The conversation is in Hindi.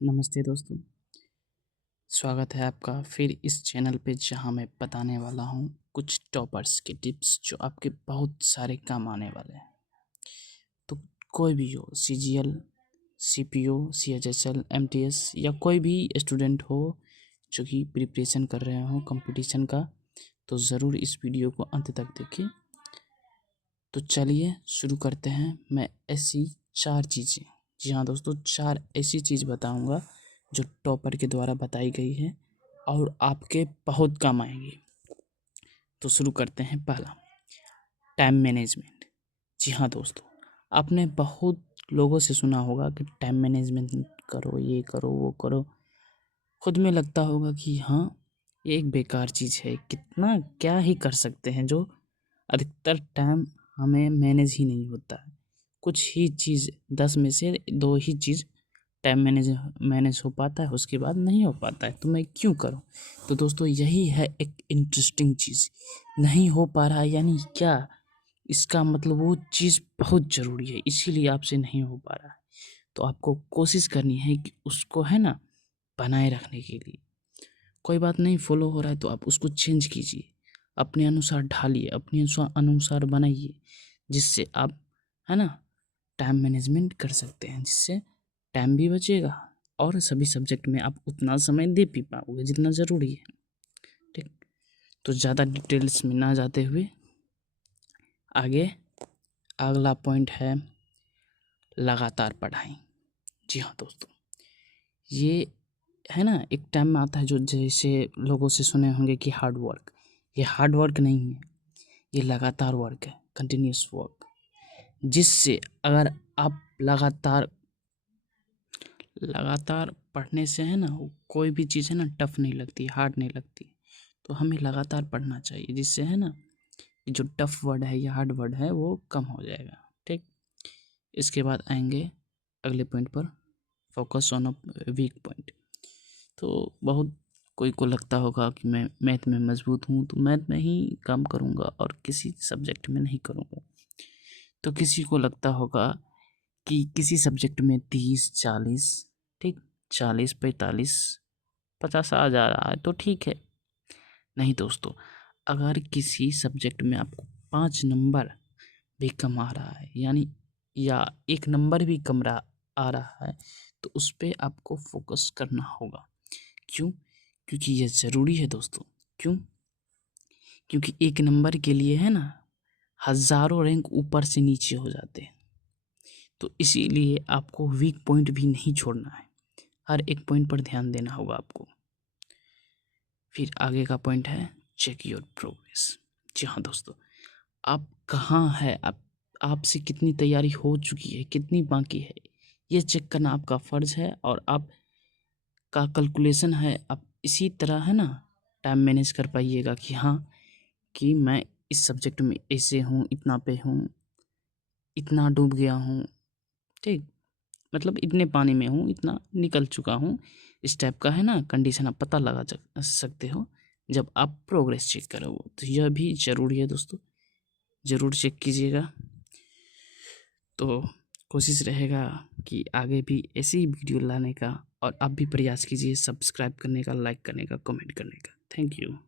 नमस्ते दोस्तों, स्वागत है आपका फिर इस चैनल पे जहां मैं बताने वाला हूं कुछ टॉपर्स के टिप्स जो आपके बहुत सारे काम आने वाले हैं। तो कोई भी हो, सीजीएल, सीपीओ, सीएचएसएल, एमटीएस या कोई भी स्टूडेंट हो जो कि प्रिपरेशन कर रहे हो कंपटीशन का, तो ज़रूर इस वीडियो को अंत तक देखें। तो चलिए शुरू करते हैं। मैं ऐसी 4 चीज़ें, जी हाँ दोस्तों, 4 ऐसी चीज़ बताऊंगा जो टॉपर के द्वारा बताई गई है और आपके बहुत काम आएंगी। तो शुरू करते हैं। पहला, टाइम मैनेजमेंट। जी हाँ दोस्तों, आपने बहुत लोगों से सुना होगा कि टाइम मैनेजमेंट करो, ये करो, वो करो। खुद में लगता होगा कि हाँ, ये एक बेकार चीज़ है, कितना क्या ही कर सकते हैं, जो अधिकतर टाइम हमें मैनेज ही नहीं होता है। कुछ ही चीज़, 10 में से 2 ही चीज़ टाइम मैनेज हो पाता है, उसके बाद नहीं हो पाता है। तो मैं क्यों करूं? तो दोस्तों, यही है एक इंटरेस्टिंग चीज़। नहीं हो पा रहा है यानी क्या? इसका मतलब वो चीज़ बहुत ज़रूरी है, इसीलिए आपसे नहीं हो पा रहा है। तो आपको कोशिश करनी है कि उसको, है ना, बनाए रखने के लिए। कोई बात नहीं, फॉलो हो रहा है तो आप उसको चेंज कीजिए, अपने अनुसार ढालिए, अपने अनुसार बनाइए, जिससे आप, है ना, टाइम मैनेजमेंट कर सकते हैं, जिससे टाइम भी बचेगा और सभी सब्जेक्ट में आप उतना समय दे भी पाओगे जितना ज़रूरी है। ठीक, तो ज़्यादा डिटेल्स में ना जाते हुए आगे, अगला पॉइंट है लगातार पढ़ाई। जी हाँ दोस्तों, ये है ना, एक टाइम में आता है जो, जैसे लोगों से सुने होंगे कि हार्ड वर्क। ये हार्ड वर्क नहीं है, ये लगातार वर्क है, कंटिन्यूस वर्क, जिससे अगर आप लगातार पढ़ने से, है ना, कोई भी चीज़, है ना, टफ नहीं लगती, हार्ड नहीं लगती। तो हमें लगातार पढ़ना चाहिए, जिससे, है ना, जो टफ वर्ड है या हार्ड वर्ड है वो कम हो जाएगा। ठीक, इसके बाद आएंगे अगले पॉइंट पर, focus on a weak point. तो बहुत कोई को लगता होगा कि मैं मैथ में मजबूत हूँ तो मैथ में ही काम करूँगा और किसी सब्जेक्ट में नहीं करूँगा। तो किसी को लगता होगा कि किसी सब्जेक्ट में 30-40, ठीक, 40-45, 50 आ जा रहा है तो ठीक है। नहीं दोस्तों, अगर किसी सब्जेक्ट में आपको 5 नंबर भी कम आ रहा है, यानी या 1 नंबर भी आ रहा है, तो उस पर आपको फोकस करना होगा। क्यों? क्योंकि ये ज़रूरी है दोस्तों। क्यों? क्योंकि 1 नंबर के लिए, है ना, हज़ारों रैंक ऊपर से नीचे हो जाते हैं। तो इसीलिए आपको वीक पॉइंट भी नहीं छोड़ना है, हर एक पॉइंट पर ध्यान देना होगा आपको। फिर आगे का पॉइंट है चेक योर प्रोग्रेस। जी हाँ दोस्तों, आप कहाँ हैं, आपसे कितनी तैयारी हो चुकी है, कितनी बाकी है, ये चेक करना आपका फ़र्ज़ है और आप का कैलकुलेशन है। आप इसी तरह, है ना, टाइम मैनेज कर पाइएगा कि हाँ, कि मैं इस सब्जेक्ट में ऐसे हूँ, इतना पे हूँ, इतना डूब गया हूँ, ठीक, मतलब इतने पानी में हूँ, इतना निकल चुका हूँ। इस टाइप का, है ना, कंडीशन आप पता लगा सकते हो जब आप प्रोग्रेस चेक करोगे। तो यह भी ज़रूरी है दोस्तों, ज़रूर चेक कीजिएगा। तो कोशिश रहेगा कि आगे भी ऐसी ही वीडियो लाने का, और आप भी प्रयास कीजिए सब्सक्राइब करने का, लाइक करने का, कमेंट करने का। Thank you.